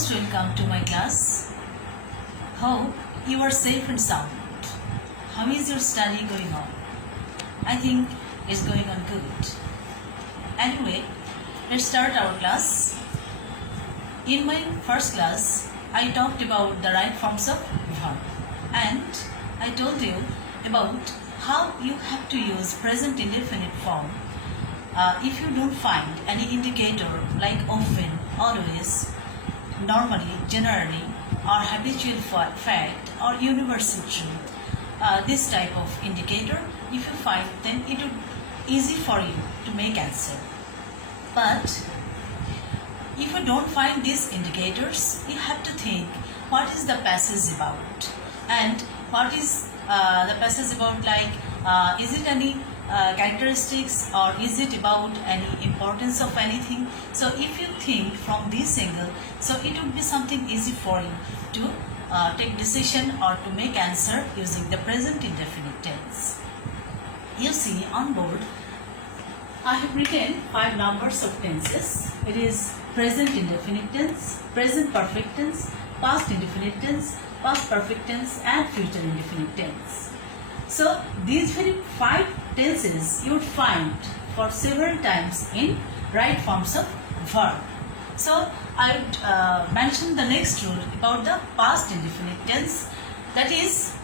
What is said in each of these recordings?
most welcome to my class. Hope you are safe and sound. How is your study going on? I think it's going on good. Anyway, let's start our class. In my first class, I talked about the right forms of verb and I told you about how you have to use present indefinite form if you don't find any indicator like often, always, normally, generally, or habitual fact or universal truth. This type of indicator, if you find, then it would easy for you to make answer. But if you don't find these indicators, you have to think what is the passage about and what is the passage about, like is it any characteristics or is it about any importance of anything. So if you think from this angle, so it would be something easy for you to take decision or to make answer using the present indefinite tense. You see on board I have written 5 numbers of tenses. It is present indefinite tense, present perfect tense, past indefinite tense, past perfect tense and future indefinite tense. So these very 5 tenses you would find for several times in right forms of verb. So I would mention the next rule about the past indefinite tense. That is,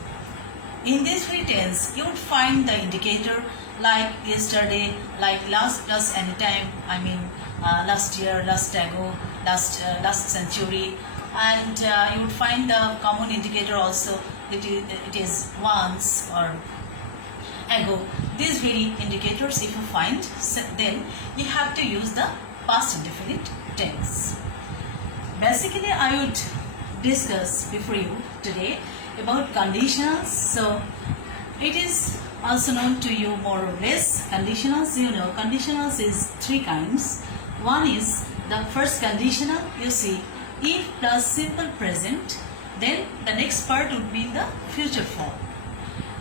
in this very tense you would find the indicator like yesterday, like last plus anytime, I mean last year, last ago, last century, and you would find the common indicator also. It is once or ago. These very indicators if you find, then you have to use the past indefinite tense. Basically I would discuss before you today about conditionals. So it is also known to you more or less. Conditionals, you know, conditionals is 3 kinds. One is the first conditional, you see, if plus simple present, then the next part would be the future form.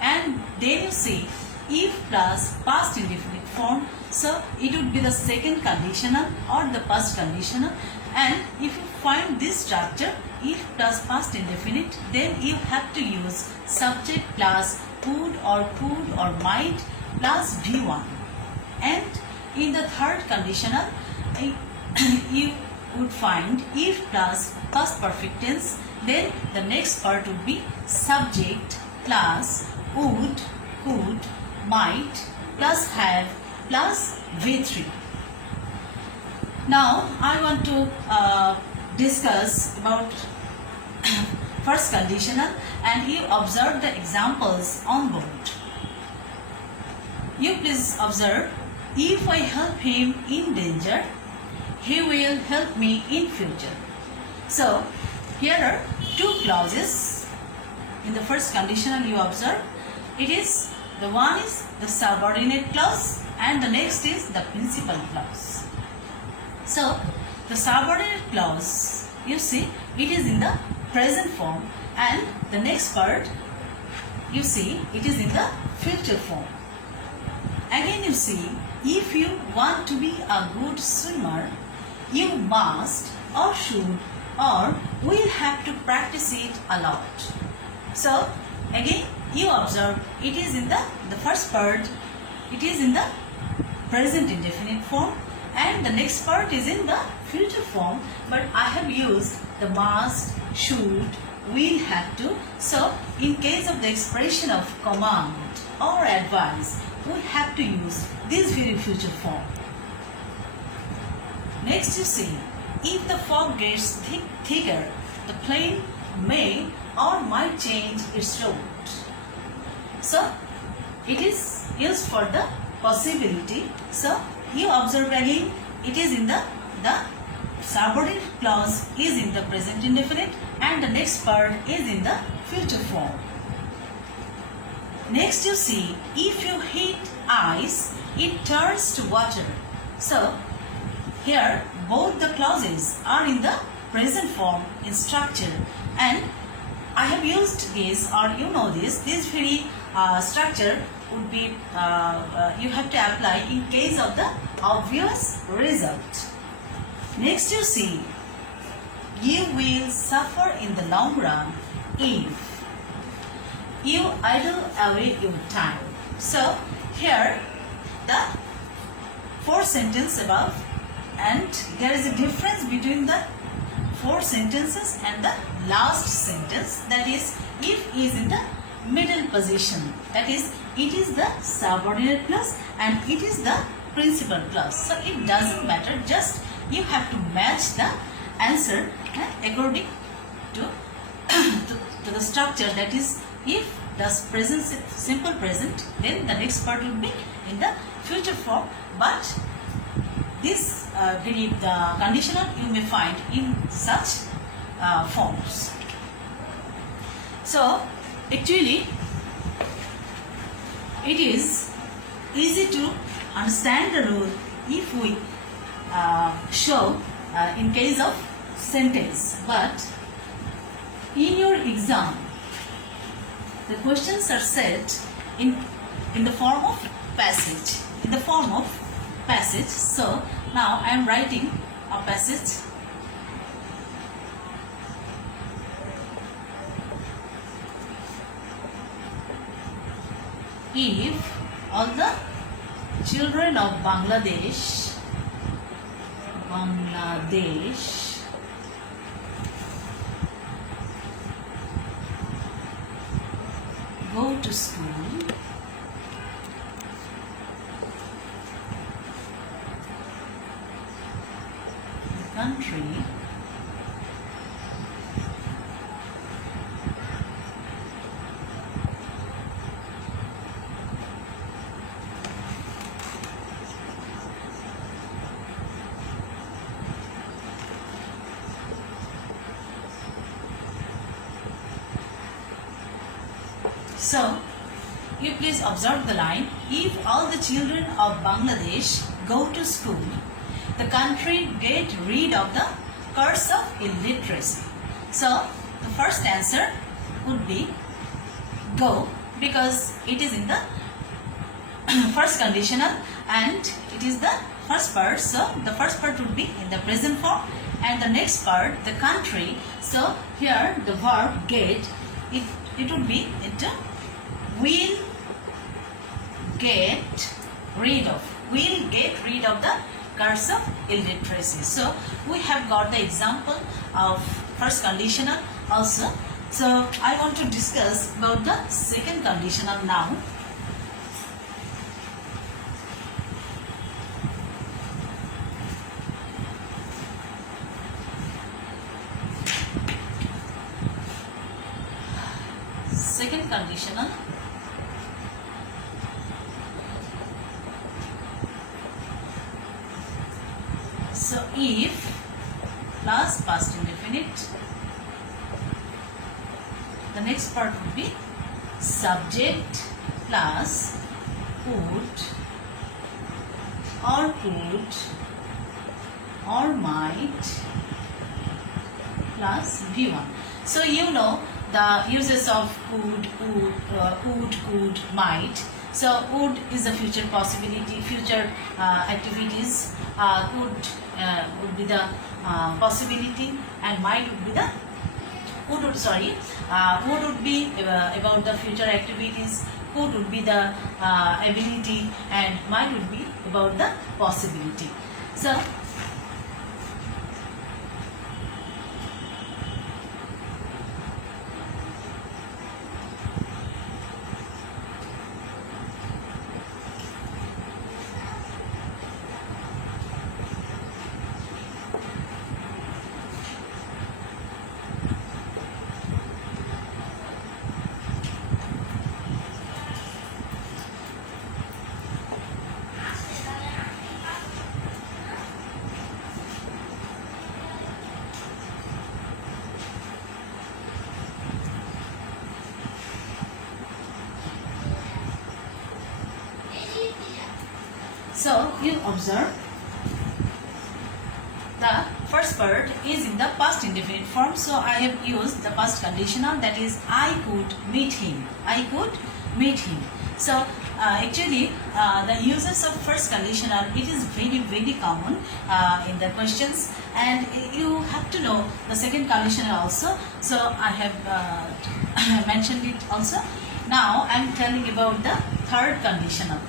And then you see if plus past indefinite form, so it would be the second conditional or the past conditional. And if you find this structure, if plus past indefinite, then you have to use subject plus would or could or might plus V1. And in the third conditional, you would find if plus past perfect tense, then the next part would be subject plus would, could, might plus have plus V3. Now I want to discuss about first conditional and you observe the examples on board. You please observe, if I help him in danger, he will help me in future. So here are 2 clauses. In the first conditional you observe, it is the one is the subordinate clause and the next is the principal clause. So the subordinate clause, you see, it is in the present form and the next part, you see, it is in the future form. Again you see, if you want to be a good swimmer, you must or should or will have to practice it a lot. So again you observe, it is in the first part, it is in the present indefinite form and the next part is in the future form, but I have used the must, should, will have to. So in case of the expression of command or advice, we have to use this very future form. Next you see, if the fog gets thicker, the plane may or might change its route. So it is used for the possibility. So you observe again, it is in the subordinate clause is in the present indefinite and the next part is in the future form. Next you see, if you heat ice, it turns to water. So here both the clauses are in the present form in structure and I have used this, or you know this very structure would be you have to apply in case of the obvious result. Next you see, you will suffer in the long run if you idle away your time. So here the four sentence above, and there is a difference between the four sentences and the last sentence, that is if is in the middle position, that is it is the subordinate clause and it is the principal clause. So it doesn't matter, just you have to match the answer according to, to the structure, that is if the present simple present, then the next part will be in the future form, but this the conditional you may find in such forms. So actually it is easy to understand the rule if we show in case of sentence, but in your exam the questions are set in the form of passage, So now I am writing a passage. If all the children of Bangladesh go to school, the country So, you please observe the line, if all the children of Bangladesh go to school, the country get rid of the curse of illiteracy. So, the first answer would be go, because it is in the first conditional and it is the first part. So, the first part would be in the present form and the next part, the country. So, here the verb get, it would be into will get rid of the curse of illiteracy. So we have got the example of first conditional also. So I want to discuss about the second conditional now. Second conditional. So if plus past indefinite, the next part would be subject plus would or could or might plus V1. So you know the uses of would, could, might. So would is the future possibility, future activities. Would be the possibility, and might would be the would would be about the future activities. Could would be the ability, and might would be about the possibility. So So you observe the first part is in the past indefinite form. So I have used the past conditional, that is I could meet him. I could meet him. So actually the uses of first conditional, it is very common in the questions, and you have to know the second conditional also. So I have mentioned it also. Now I am telling about the third conditional.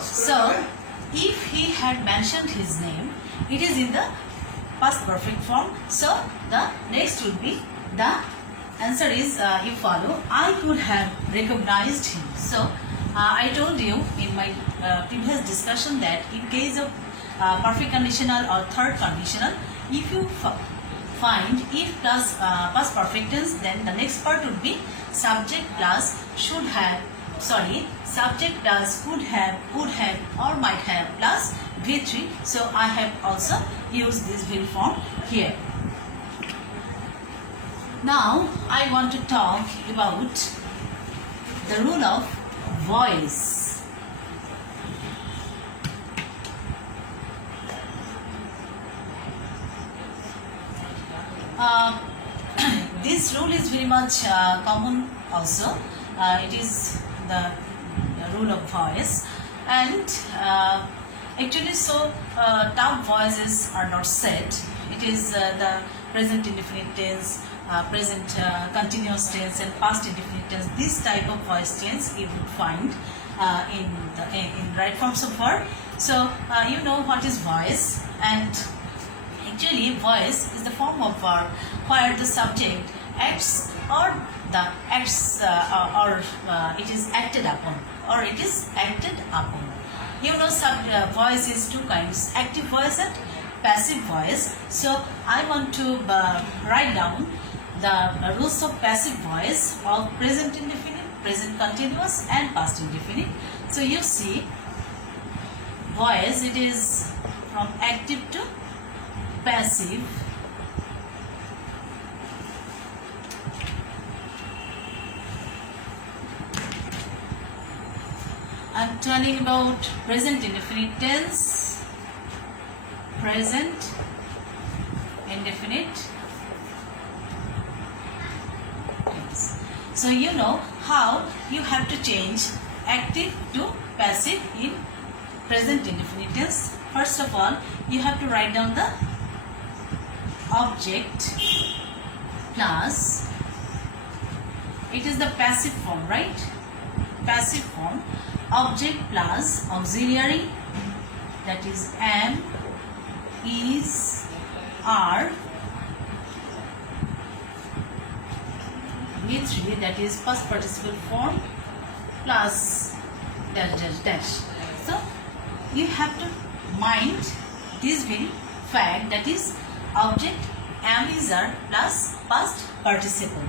So, if he had mentioned his name, it is in the past perfect form. So, the next would be, the answer is, you follow, I could have recognized him. So, I told you in my previous discussion that in case of perfect conditional or third conditional, if you find if plus past perfect tense, then the next part would be subject plus should have, subject plus could have, would have or might have plus V3. So I have also used this will form here. Now I want to talk about the rule of voice. This rule is very much common also. It is the rule of voice, and actually so tough voices are not said. It is the present indefinite tense, present continuous tense and past indefinite tense. This type of voice tense you would find in right forms of verb. So you know what is voice, and actually voice is the form of verb where the subject acts or the acts or it is acted upon, or it is acted upon. You know, voice is two kinds, active voice and passive voice. So I want to write down the rules of passive voice of present indefinite, present continuous and past indefinite. So you see, voice, it is from active to passive. I am telling about present indefinite tense, present indefinite tense. So you know how you have to change active to passive in present indefinite tense. First of all, you have to write down the object plus, it is the passive form, right? Passive form, object plus auxiliary, that is am, is, are, V3, that is past participle form, plus dash dash dash. So you have to mind this will fact, that is object am, is, are plus past participle.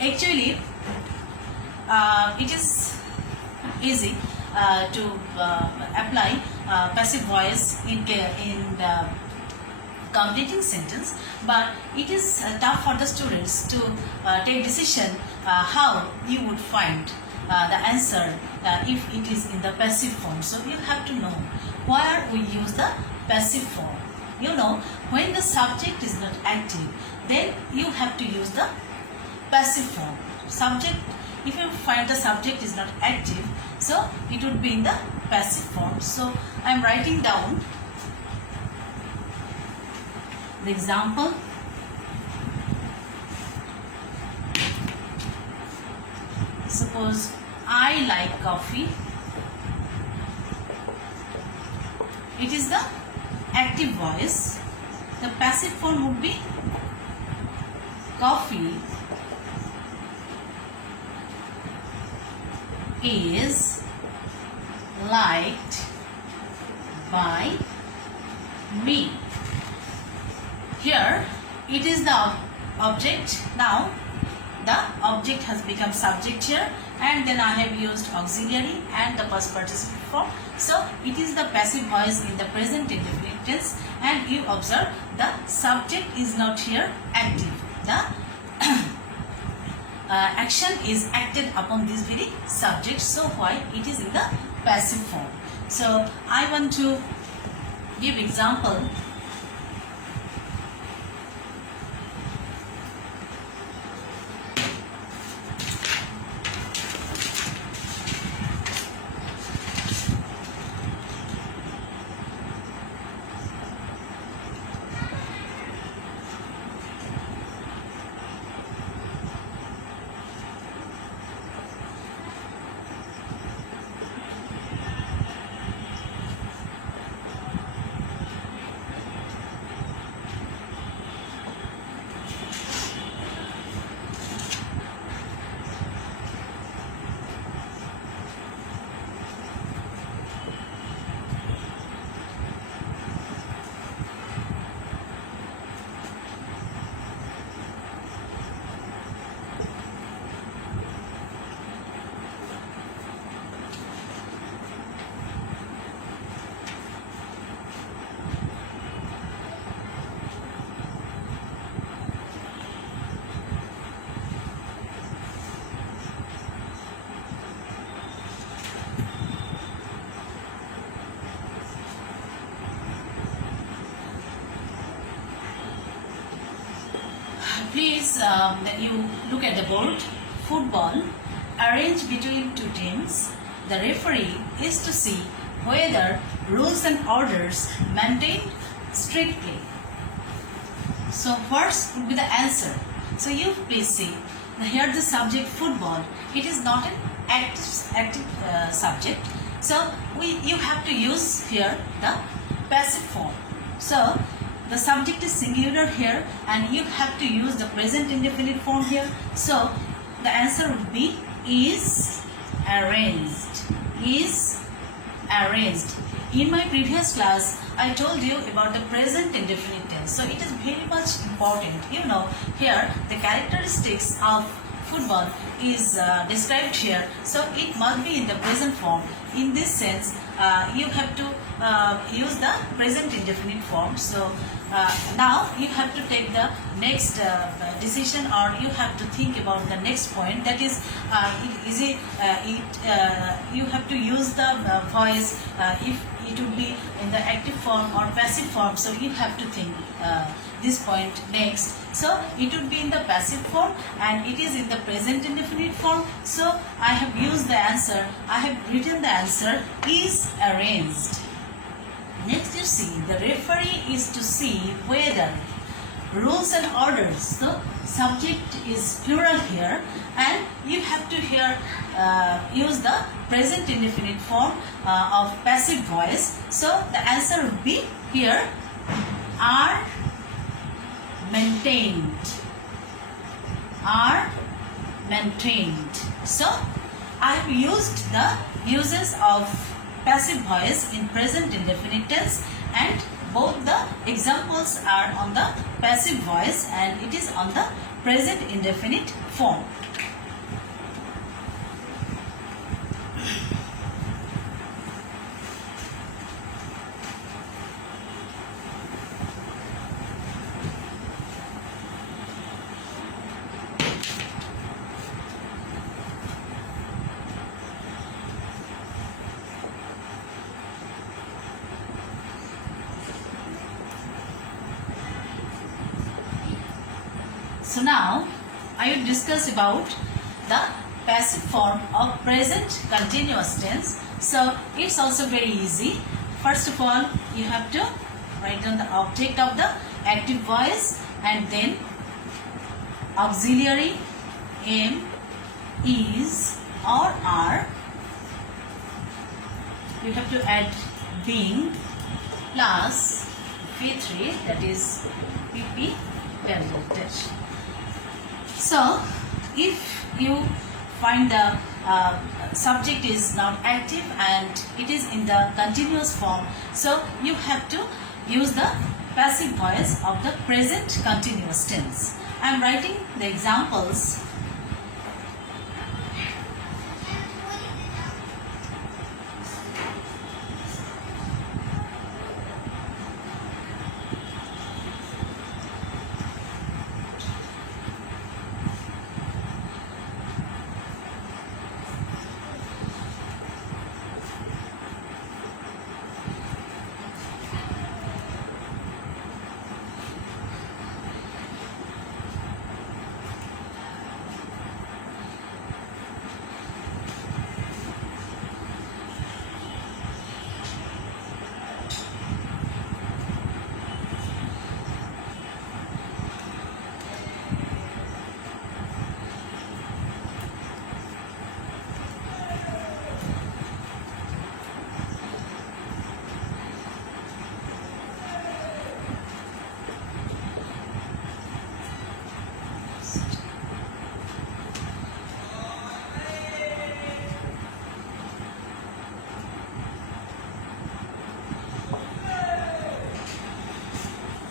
Actually it is easy to apply passive voice in the completing sentence, but it is tough for the students to take decision how you would find the answer if it is in the passive form. So you have to know where we use the passive form. You know, when the subject is not active, then you have to use the passive form. Subject, if you find the subject is not active, so it would be in the passive form. So I am writing down the example. Suppose I like coffee. It is the active voice. The passive form would be coffee is liked by me. Here it is the object. Now the object has become subject here, and then I have used auxiliary and the past participle form. So it is the passive voice in the present indefinite tense, and you observe the subject is not here active. The action is acted upon this very subject, so why it is in the passive form. So I want to give example. Please, you look at the board. Football arranged between two teams. The referee is to see whether rules and orders maintained strictly. So first would be the answer. So you please see here the subject football. It is not an active subject. So you have to use here the passive form. So the subject is singular here, and you have to use the present indefinite form here. So the answer would be is arranged. Is arranged. In my previous class, I told you about the present indefinite tense. So it is very much important. You know, here the characteristics of football is described here. So it must be in the present form. In this sense, you have to use the present indefinite form. So now you have to take the next decision, or you have to think about the next point. That is, you have to use the voice if it would be in the active form or passive form. So you have to think this point next. So it would be in the passive form, and it is in the present indefinite form. So I have used the answer. I have written the answer is arranged. Next you see the referee is to see whether rules and orders. So subject is plural here, and you have to here use the present indefinite form of passive voice. So the answer would be here are maintained. Are maintained. So I have used the uses of passive voice in present indefinite tense, and both the examples are on the passive voice and it is on the present indefinite form. So now I will discuss about the passive form of present continuous tense. So it's also very easy. First of all, you have to write down the object of the active voice, and then auxiliary am, is or are. You have to add being plus P3, that is PP variable dash. So if you find the subject is not active and it is in the continuous form. So you have to use the passive voice of the present continuous tense. I am writing the examples.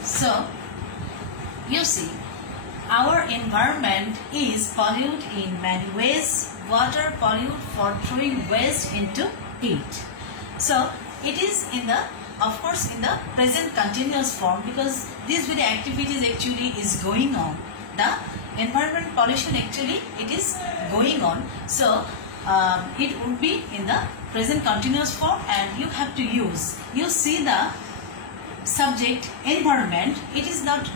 So, you see, our environment is polluted in many ways. Water pollute for throwing waste into it. So, it is in the, of course, in the present continuous form, because these very activities actually is going on. The environment pollution actually it is going on. So, it would be in the present continuous form, and you have to use. You see the subject environment, it is not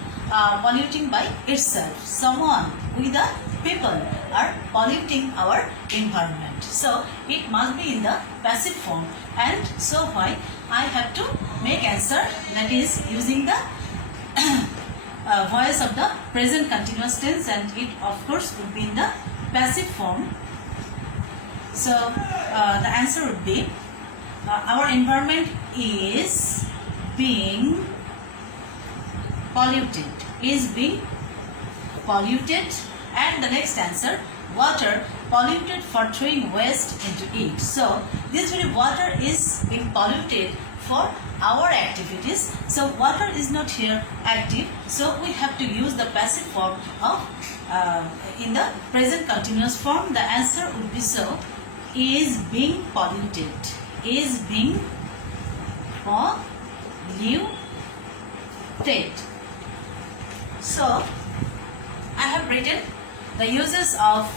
polluting by itself. Someone, we the people are polluting our environment. So it must be in the passive form, and so why I have to make answer, that is using the voice of the present continuous tense, and it of course would be in the passive form. So the answer would be our environment is being polluted, and the next answer, water polluted for throwing waste into it. So this very water is being polluted for our activities. So water is not here active, so we have to use the passive form of in the present continuous form. The answer would be so, is being polluted, is being polluted. So I have written the uses of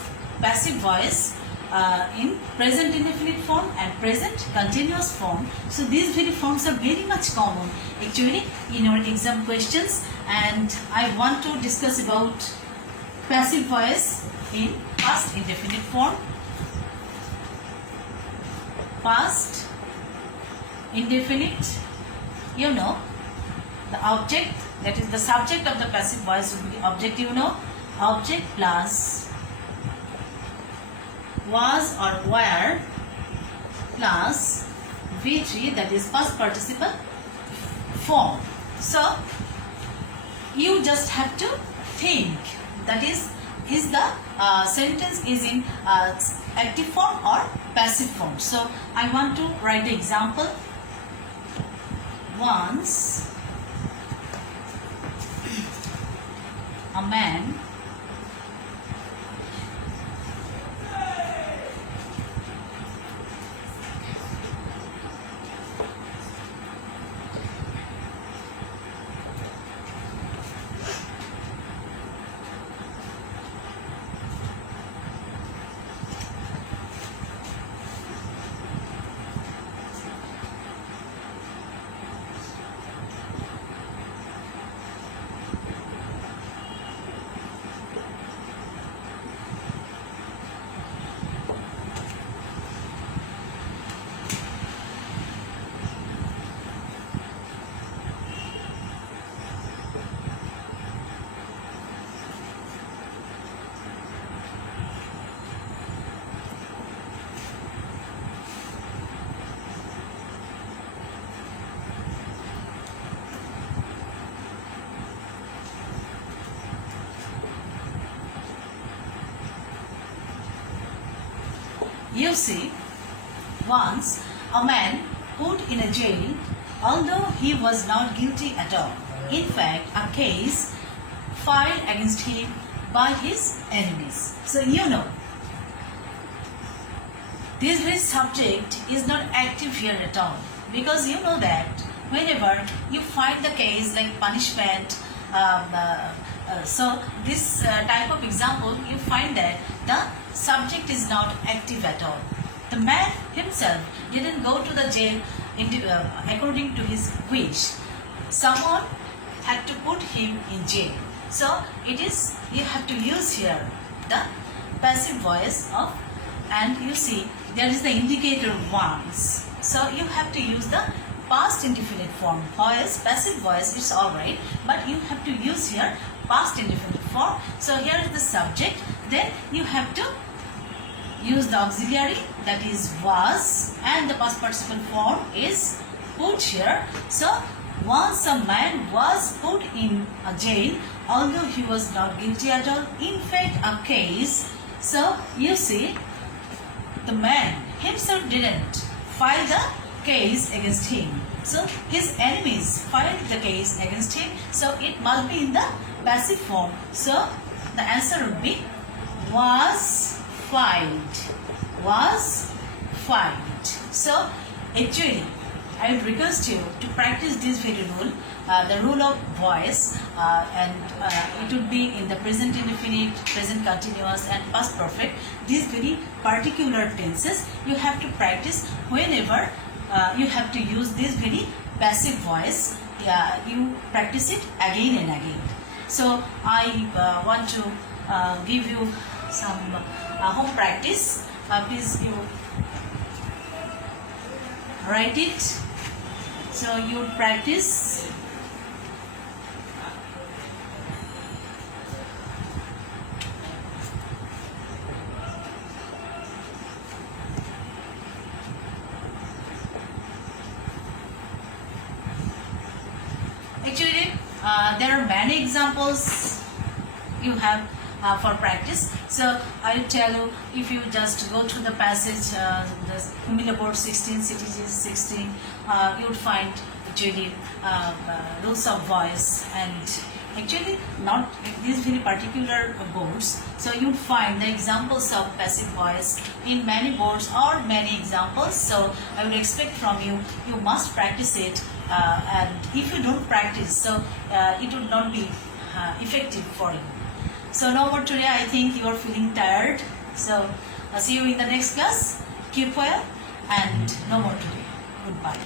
passive voice in present indefinite form and present continuous form. So these very forms are very much common actually in our exam questions, and I want to discuss about passive voice in past indefinite form. Past indefinite, you know, the object, that is the subject of the passive voice will be the object, you know, object plus was or were plus V3, that is past participle form. So you just have to think, that is the sentence is in active form or passive form. So I want to write the example. Once a man you see, once a man put in a jail, although he was not guilty at all. In fact, a case filed against him by his enemies. So you know, this very subject is not active here at all, because you know that whenever you find the case like punishment, so this type of example, you find that the subject is not active at all. The man himself didn't go to the jail according to his wish. Someone had to put him in jail. So it is, you have to use here the passive voice of, and you see there is the indicator once. So you have to use the past indefinite form. Voice, passive voice, it's alright, but you have to use here past indefinite form. So here is the subject, then you have to use the auxiliary, that is was, and the past participle form is put here. So once a man was put in a jail, although he was not guilty at all. In fact, a case. So you see, the man himself didn't file the case against him. So his enemies filed the case against him. So it must be in the passive form. So the answer would be was filed. Was filed. So actually, I would request you to practice this very rule, the rule of voice, and it would be in the present indefinite, present continuous, and past perfect. These very particular tenses you have to practice whenever you have to use this very passive voice. You practice it again and again. So I want to give you some home practice. Please you write it. So you practice. Actually, there are many examples you have for practice. So I will tell you, if you just go to the passage, the Humila Board 16, Cities 16, you would find actually rules of voice, and actually not these very particular boards. So you would find the examples of passive voice in many boards or many examples. So I would expect from you, you must practice it, and if you don't practice, so it would not be effective for you. So no more today. I think you are feeling tired. So I'll see you in the next class. Keep well, and no more today. Goodbye.